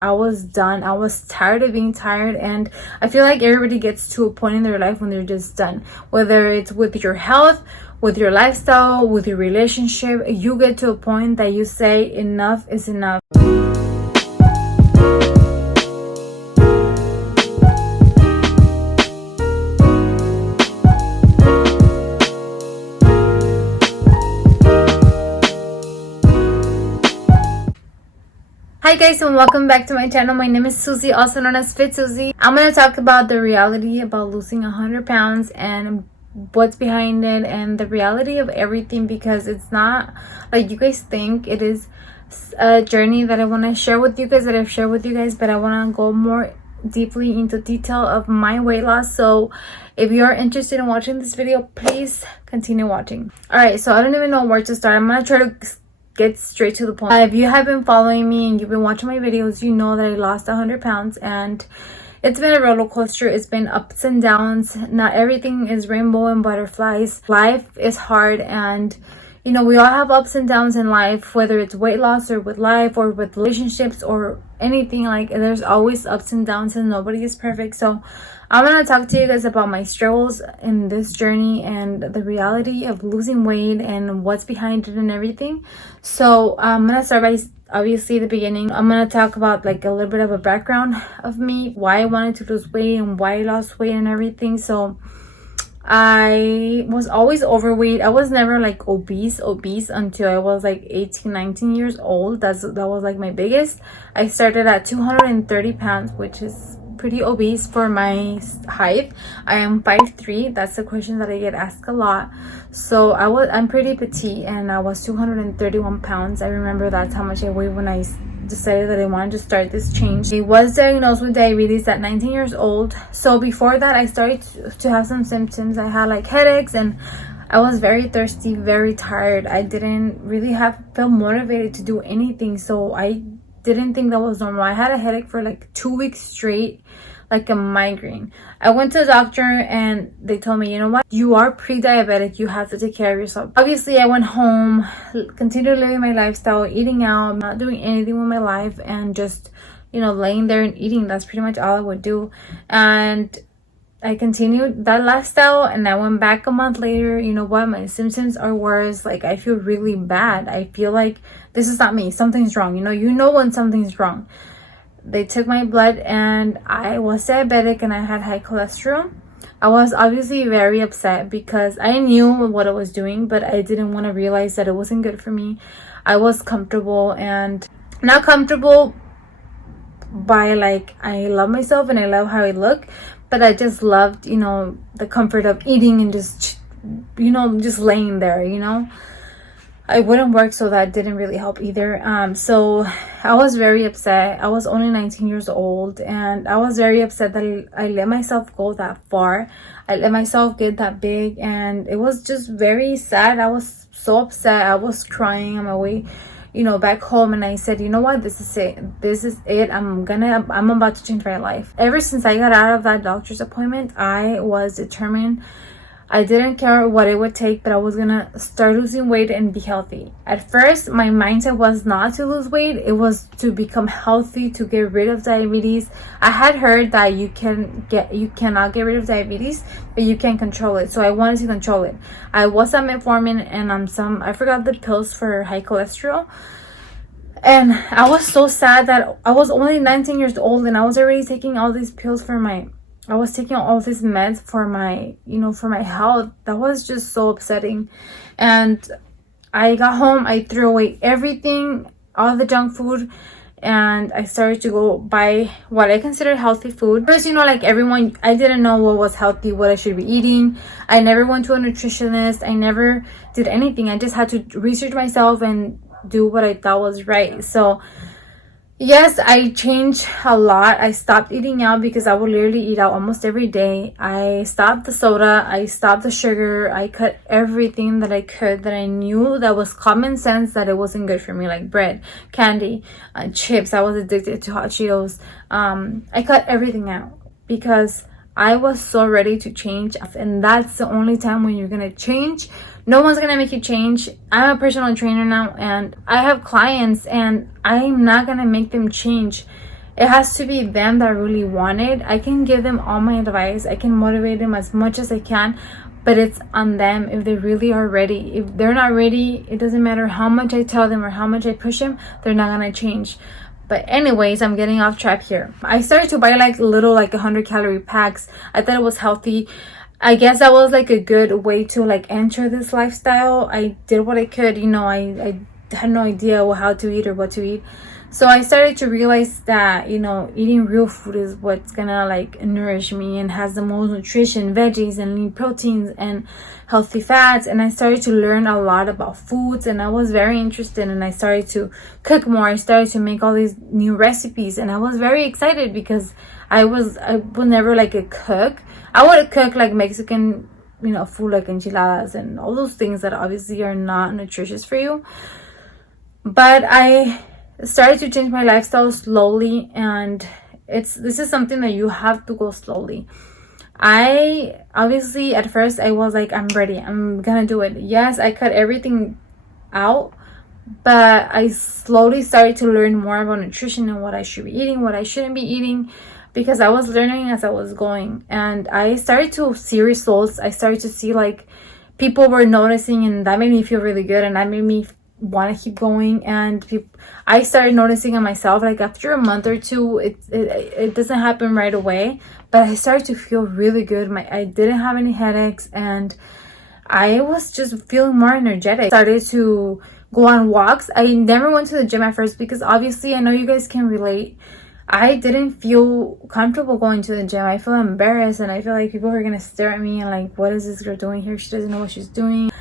I was done. I was tired of being tired, and I feel like everybody gets to a point in their life when they're just done. Whether it's with your health, with your lifestyle, with your relationship, you get to a point that you say enough is enough. Hi guys, and welcome back to my channel. My name is Susie, also known as FitSussie. I'm going to talk about the reality about losing 100 pounds and what's behind it and the reality of everything, because it's not like you guys think. It is a journey that I want to share with you guys, that I've shared with you guys, but I want to go more deeply into detail of my weight loss. So if you're interested in watching this video, please continue watching. Alright, so I don't even know where to start. I'm going to try to get straight to the point. If you have been following me and you've been watching my videos, you know that I lost 100 pounds, and it's been a roller coaster. It's been ups and downs. Not everything is rainbow and butterflies. Life is hard, and you know, we all have ups and downs in life, whether it's weight loss or with life or with relationships or anything. Like, there's always ups and downs, and nobody is perfect. So I'm going to talk to you guys about my struggles in this journey and the reality of losing weight and what's behind it and everything. So I'm going to start by obviously the beginning. I'm going to talk about like a little bit of a background of me, why I wanted to lose weight and why I lost weight and everything. So I was always overweight. I was never like obese until I was like 18, 19 years old. That was like my biggest. I started at 230 pounds, which is pretty obese for my height. I am 5'3". That's a question that I get asked a lot. So I'm pretty petite, and I was 231 pounds. I remember that's how much I weighed when I decided that I wanted to start this change. I was diagnosed with diabetes at 19 years old. So before that, I started to have some symptoms. I had like headaches, and I was very thirsty, very tired. I didn't really feel motivated to do anything. So I didn't think that was normal. I had a headache for like 2 weeks straight, like a migraine. I went to the doctor and they told me, you know what, you are pre-diabetic, you have to take care of yourself. Obviously I went home, continued living my lifestyle, eating out, not doing anything with my life, and just, you know, laying there and eating. That's pretty much all I would do. And I continued that lifestyle, and I went back a month later. You know what, my symptoms are worse. Like, I feel really bad. I feel like this is not me, something's wrong. You know when something's wrong. They took my blood, and I was diabetic, and I had high cholesterol. I was obviously very upset because I knew what I was doing, but I didn't want to realize that it wasn't good for me. I was comfortable, and not comfortable by like, I love myself and I love how I look, but I just loved, you know, the comfort of eating and just, you know, just laying there, you know. I wouldn't work, so that didn't really help either. So I was very upset. I was only 19 years old, and I was very upset that I let myself go that far. I let myself get that big, and it was just very sad. I was so upset. I was crying on my way, you know, back home, and I said, you know what, this is it. I'm about to change my life. Ever since I got out of that doctor's appointment, I was determined. I didn't care what it would take, but I was gonna start losing weight and be healthy. At first, my mindset was not to lose weight. It was to become healthy, to get rid of diabetes. I had heard that you cannot get rid of diabetes, but you can control it. So I wanted to control it. I was on metformin and I forgot the pills for high cholesterol. And I was so sad that I was only 19 years old, and I was already taking all these pills I was taking all these meds for my, you know, for my health. That was just so upsetting. And I got home, I threw away everything, all the junk food, and I started to go buy what I consider healthy food. First, you know, like everyone, I didn't know what was healthy, what I should be eating. I never went to a nutritionist. I never did anything. I just had to research myself and do what I thought was right. So yes, I changed a lot. I stopped eating out because I would literally eat out almost every day. I stopped the soda. I stopped the sugar. I cut everything that I could, that I knew that was common sense, that it wasn't good for me, like bread, candy, chips. I was addicted to hot Cheetos. I cut everything out because I was so ready to change. And that's the only time when you're going to change. No one's gonna make you change. I'm a personal trainer now, and I have clients, and I'm not gonna make them change. It has to be them that really want it. I can give them all my advice, I can motivate them as much as I can, but it's on them if they really are ready. If they're not ready, it doesn't matter how much I tell them or how much I push them, they're not gonna change. But anyways, I'm getting off track here. I started to buy like little, like 100-calorie packs. I thought it was healthy. I guess that was like a good way to like enter this lifestyle. I did what I could, you know. I had no idea how to eat or what to eat. So I started to realize that, you know, eating real food is what's gonna like nourish me and has the most nutrition, veggies and lean proteins and healthy fats. And I started to learn a lot about foods, and I was very interested, and I started to cook more. I started to make all these new recipes, and I was very excited because I was never like a cook. I would cook like Mexican, you know, food like enchiladas and all those things that obviously are not nutritious for you. But I started to change my lifestyle slowly, and this is something that you have to go slowly. I obviously at first I was like, I'm ready, I'm gonna do it. Yes, I cut everything out, but I slowly started to learn more about nutrition and what I should be eating, what I shouldn't be eating, because I was learning as I was going, and I started to see results. I started to see like people were noticing, and that made me feel really good, and that made me want to keep going. And I started noticing on myself, like after a month or two, it doesn't happen right away, but I started to feel really good. I didn't have any headaches, and I was just feeling more energetic. I started to go on walks. I never went to the gym at first because obviously I know you guys can relate. I didn't feel comfortable going to the gym. I feel embarrassed, and I feel like people are gonna stare at me and like, what is this girl doing here? She doesn't know what she's doing.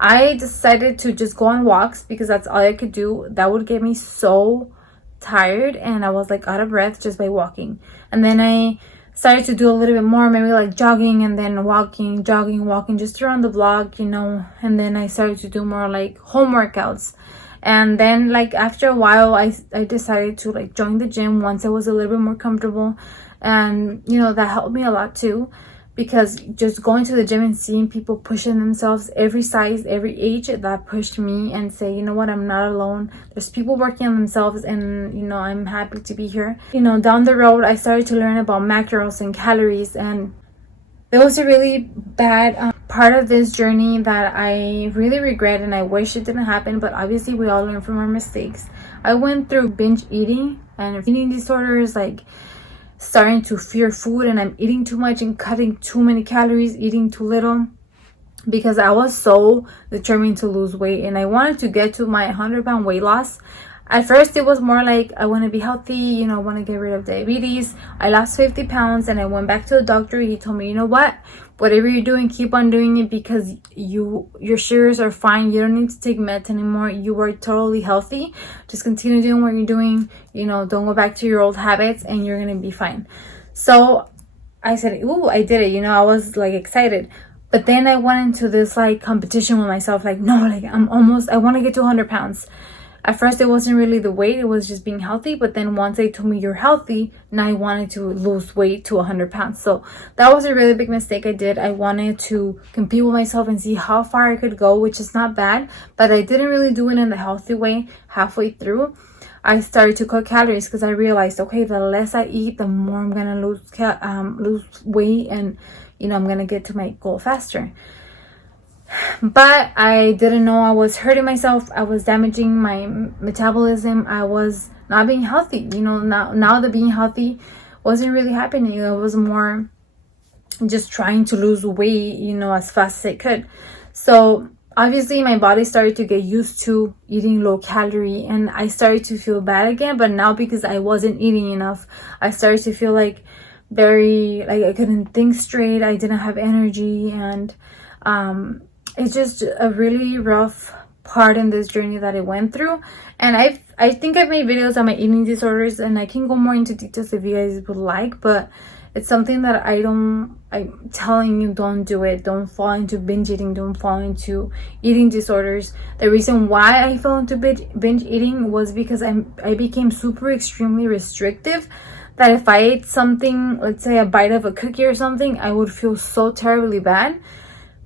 I decided to just go on walks because that's all I could do. That would get me so tired, and I was like out of breath just by walking. And then I started to do a little bit more, maybe like jogging, and then walking, jogging, walking just around the block, you know. And then I started to do more like home workouts. And then like after a while, I decided to like join the gym once I was a little bit more comfortable. And you know, that helped me a lot too, because just going to the gym and seeing people pushing themselves, every size, every age, that pushed me and say, you know what, I'm not alone. There's people working on themselves, and you know, I'm happy to be here. You know, down the road, I started to learn about macros and calories, and there was a really bad part of this journey that I really regret, and I wish it didn't happen, but obviously we all learn from our mistakes. I went through binge eating and eating disorders, like starting to fear food, and I'm eating too much and cutting too many calories, eating too little, because I was so determined to lose weight, and I wanted to get to my 100-pound weight loss. At first it was more like, I want to be healthy, you know, I want to get rid of diabetes. I lost 50 pounds, and I went back to the doctor. He told me, you know what, whatever you're doing, keep on doing it, because your sugars are fine. You don't need to take meds anymore. You are totally healthy. Just continue doing what you're doing. You know, don't go back to your old habits, and you're gonna be fine. So I said, ooh, I did it. You know, I was like excited. But then I went into this like competition with myself. Like, no, like I want to get to 100 pounds. At first, it wasn't really the weight, it was just being healthy. But then once they told me you're healthy, now I wanted to lose weight to 100 pounds. So that was a really big mistake I did. I wanted to compete with myself and see how far I could go, which is not bad. But I didn't really do it in the healthy way. Halfway through, I started to cut calories because I realized, okay, the less I eat, the more I'm going to lose weight, and, you know, I'm going to get to my goal faster. But I didn't know I was hurting myself. I was damaging my metabolism. I was not being healthy. You know, now that being healthy wasn't really happening. It was more just trying to lose weight, you know, as fast as I could. So obviously my body started to get used to eating low calorie, and I started to feel bad again. But now, because I wasn't eating enough, I started to feel like I couldn't think straight. I didn't have energy, and it's just a really rough part in this journey that I went through. And I think I've made videos on my eating disorders, and I can go more into details if you guys would like, but it's something that I'm telling you, don't do it. Don't fall into binge eating. Don't fall into eating disorders. The reason why I fell into binge eating was because I became super extremely restrictive, that if I ate something, let's say a bite of a cookie or something, I would feel so terribly bad.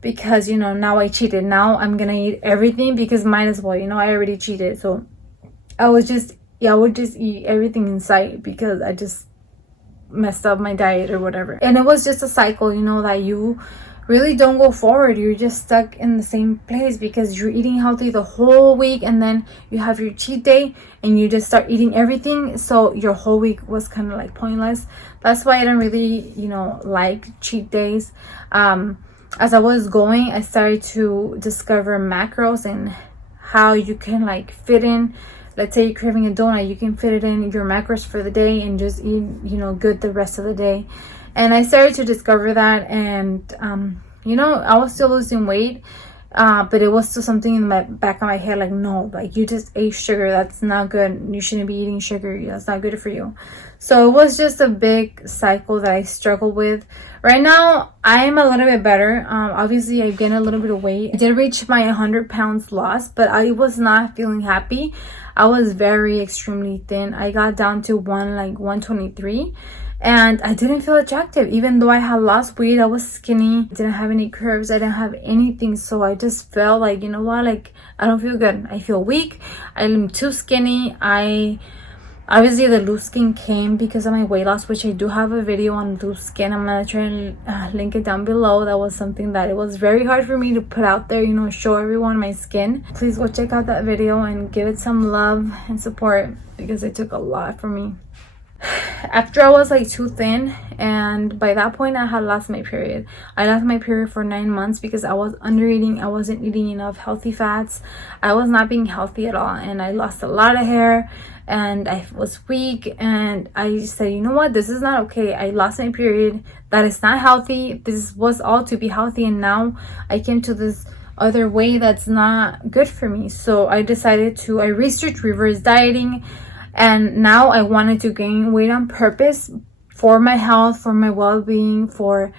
Because, you know, now I cheated. Now I'm gonna eat everything because might as well, you know, I already cheated. So I was just yeah, I would just eat everything in sight because I just messed up my diet or whatever. And it was just a cycle, you know, that you really don't go forward. You're just stuck in the same place because you're eating healthy the whole week, and then you have your cheat day and you just start eating everything, so your whole week was kind of like pointless. That's why I don't really, you know, like cheat days. As I was going, I started to discover macros and how you can like fit in. Let's say you're craving a donut, you can fit it in your macros for the day and just eat, you know, good the rest of the day. And I started to discover that, and you know, I was still losing weight, but it was still something in the back of my head, like, no, like, you just ate sugar, that's not good, you shouldn't be eating sugar, that's not good for you. So it was just a big cycle that I struggled with. Right now I am a little bit better. Obviously I've gained a little bit of weight. I did reach my 100 pounds loss, but I was not feeling happy. I was very extremely thin. I got down to 123, and I didn't feel attractive. Even though I had lost weight, I was skinny, I didn't have any curves, I didn't have anything. So I just felt like, you know what, like, I don't feel good, I feel weak, I'm too skinny. Obviously the loose skin came because of my weight loss, which I do have a video on loose skin. I'm gonna try and link it down below. That was something that it was very hard for me to put out there, you know, show everyone my skin. Please go check out that video and give it some love and support because it took a lot for me. After I was like too thin, and by that point I had lost my period. I lost my period for 9 months because I was under eating. I wasn't eating enough healthy fats. I was not being healthy at all, and I lost a lot of hair and I was weak. And I said, you know what, this is not okay. I lost my period, that is not healthy. This was all to be healthy, and now I came to this other way that's not good for me. So I decided to, I researched reverse dieting. And now I wanted to gain weight on purpose for my health, for my well-being, for,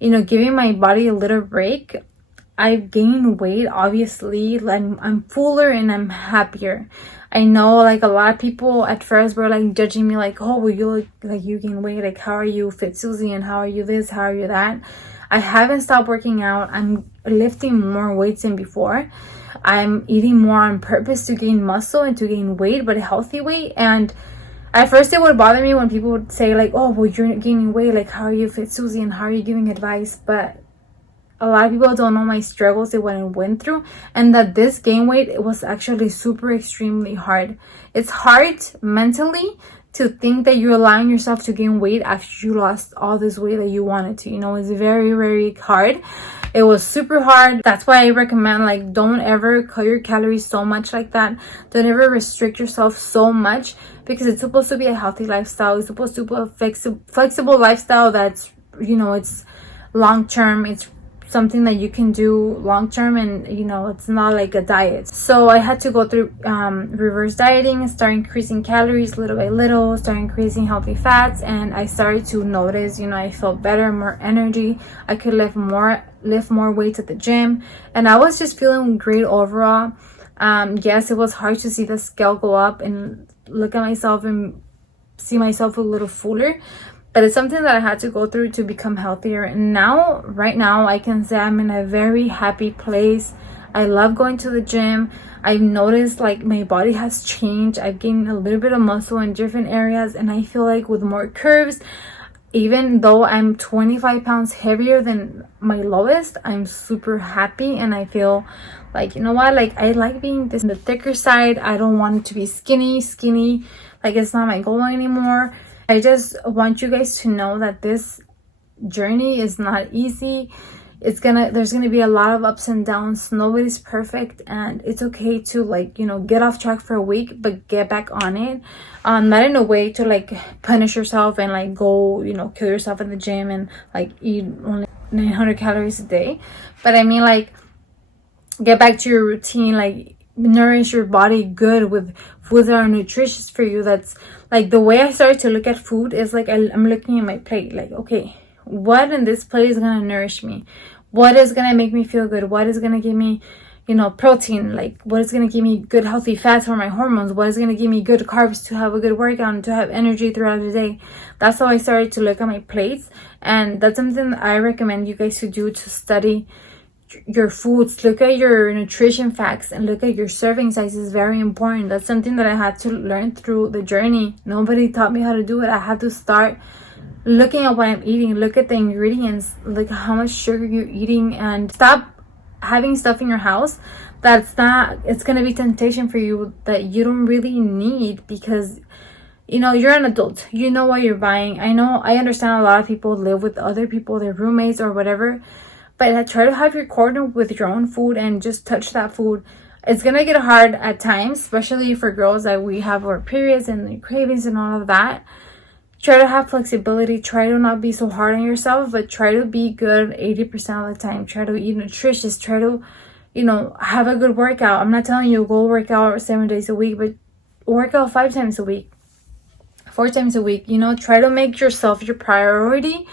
you know, giving my body a little break. I've gained weight, obviously. I'm fuller and I'm happier. I know, like, a lot of people at first were like judging me, like, oh, well, you look like you gain weight, like, how are you FitSussie, and how are you this, how are you that? I haven't stopped working out. I'm lifting more weights than before. I'm eating more on purpose to gain muscle and to gain weight, but a healthy weight. And at first it would bother me when people would say, like, oh, well, you're gaining weight, like, how are you FitSussie, and how are you giving advice? But a lot of people don't know my struggles that what I went through, and that this gain weight, it was actually super extremely hard. It's hard mentally to think that you're allowing yourself to gain weight after you lost all this weight that you wanted to, you know. It's very, very hard. It was super hard. That's why I recommend, like, don't ever cut your calories so much like that. Don't ever restrict yourself so much, because it's supposed to be a healthy lifestyle. It's supposed to be a flexible lifestyle that's, you know, it's long term. It's something that you can do long term, and, you know, it's not like a diet. So I had to go through reverse dieting, start increasing calories little by little, start increasing healthy fats, and I started to notice, you know, I felt better, more energy. I could lift more weights at the gym, and I was just feeling great overall. Yes, it was hard to see the scale go up and look at myself and see myself a little fuller, but it's something that I had to go through to become healthier. And now, right now, I can say I'm in a very happy place. I love going to the gym. I've noticed, like, my body has changed. I've gained a little bit of muscle in different areas, and I feel like with more curves, even though I'm 25 pounds heavier than my lowest, I'm super happy, and I feel like, you know what, like, I like being this, the thicker side. I don't want it to be skinny. Like, it's not my goal anymore. I just want you guys to know that this journey is not easy. There's gonna be a lot of ups and downs. Nobody's perfect, and it's okay to, like, you know, get off track for a week, but get back on it. Not in a way to, like, punish yourself and, like, go, you know, kill yourself in the gym and, like, eat only 900 calories a day. But I mean, like, get back to your routine, like, nourish your body good with foods that are nutritious for you. That's, like, the way I started to look at food is, like, I'm looking at my plate, like, okay, what in this plate is gonna nourish me? What is gonna make me feel good? What is gonna give me, you know, protein? Like, what is gonna give me good healthy fats for my hormones? What is gonna give me good carbs to have a good workout and to have energy throughout the day? That's how I started to look at my plates, and that's something that I recommend you guys to do, to study your foods, look at your nutrition facts, and look at your serving size is very important. That's something that I had to learn through the journey. Nobody taught me how to do it. I had to start looking at what I'm eating, look at the ingredients, look at how much sugar you're eating, and stop having stuff in your house it's gonna be temptation for you that you don't really need, because you're an adult, you know what you're buying. I understand a lot of people live with other people, their roommates or whatever, but try to have your corner with your own food and just touch that food. It's gonna get hard at times, especially for girls that we have our periods and the cravings and all of that. Try to have flexibility. Try to not be so hard on yourself, but try to be good 80% of the time. Try to eat nutritious. Try to, have a good workout. I'm not telling you go work out 7 days a week, but work out 5 times a week, 4 times a week. Try to make yourself your priority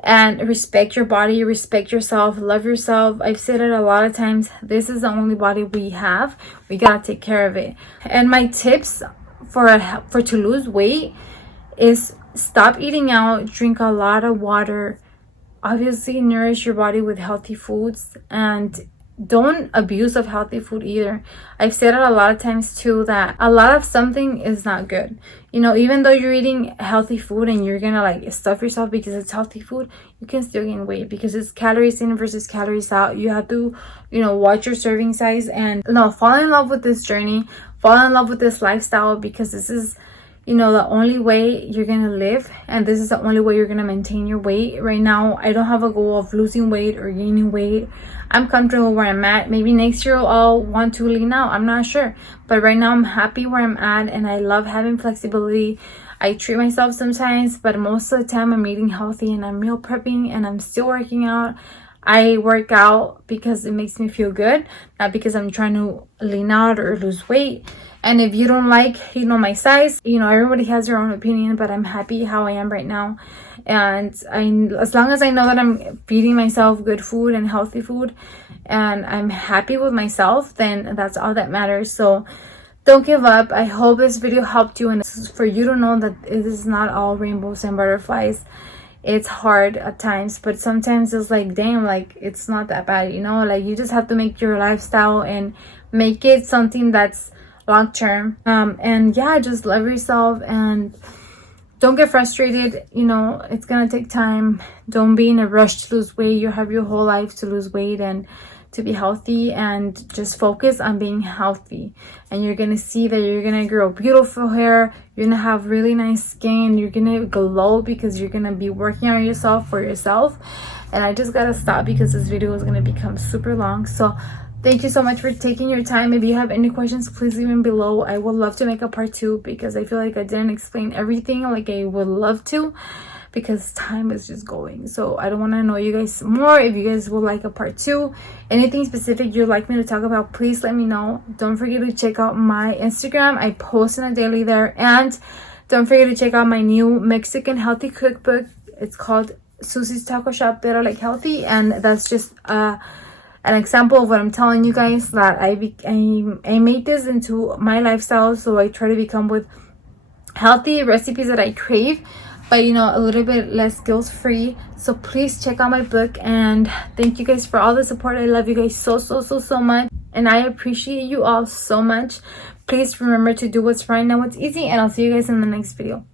and respect your body, respect yourself, love yourself. I've said it a lot of times. This is the only body we have. We gotta take care of it. And my tips for to lose weight is stop eating out, drink a lot of water, obviously nourish your body with healthy foods, and don't abuse of healthy food either. I've said it a lot of times too, that a lot of something is not good. Even though you're eating healthy food and you're gonna stuff yourself because it's healthy food, you can still gain weight because it's calories in versus calories out. You have to watch your serving size and fall in love with this journey, fall in love with this lifestyle, because this is the only way you're gonna live, and this is the only way you're gonna maintain your weight. Right now, I don't have a goal of losing weight or gaining weight. I'm comfortable where I'm at. Maybe next year I'll want to lean out. I'm not sure. But right now I'm happy where I'm at, and I love having flexibility. I treat myself sometimes, but most of the time I'm eating healthy and I'm meal prepping and I'm still working out. I work out because it makes me feel good, not because I'm trying to lean out or lose weight. And if you don't like, my size, everybody has their own opinion, but I'm happy how I am right now. And as long as I know that I'm feeding myself good food and healthy food, and I'm happy with myself, then that's all that matters. So don't give up. I hope this video helped you, and for you to know that it is not all rainbows and butterflies. It's hard at times, but sometimes it's damn, it's not that bad, you just have to make your lifestyle and make it something that's long term. And yeah, just love yourself and don't get frustrated. It's gonna take time. Don't be in a rush to lose weight. You have your whole life to lose weight and to be healthy, and just focus on being healthy, and you're gonna see that you're gonna grow beautiful hair, you're gonna have really nice skin, you're gonna glow because you're gonna be working on yourself for yourself. And I just gotta stop because this video is gonna become super long. So thank you so much for taking your time. If you have any questions, please leave them below. I would love to make a part 2 because I feel like I didn't explain everything like I would love to, because time is just going. So I don't want to know you guys more. If you guys would like a part 2, anything specific you'd like me to talk about, please let me know. Don't forget to check out my Instagram. I post on a daily there. And don't forget to check out my new Mexican healthy cookbook. It's called Sussie's Taco Shop, pero healthy. And that's just an example of what I'm telling you guys, that I made this into my lifestyle. So I try to become with healthy recipes that I crave, but a little bit less guilt free. So please check out my book, and thank you guys for all the support. I love you guys so much, and I appreciate you all so much. Please remember to do what's right, now what's easy, and I'll see you guys in the next video.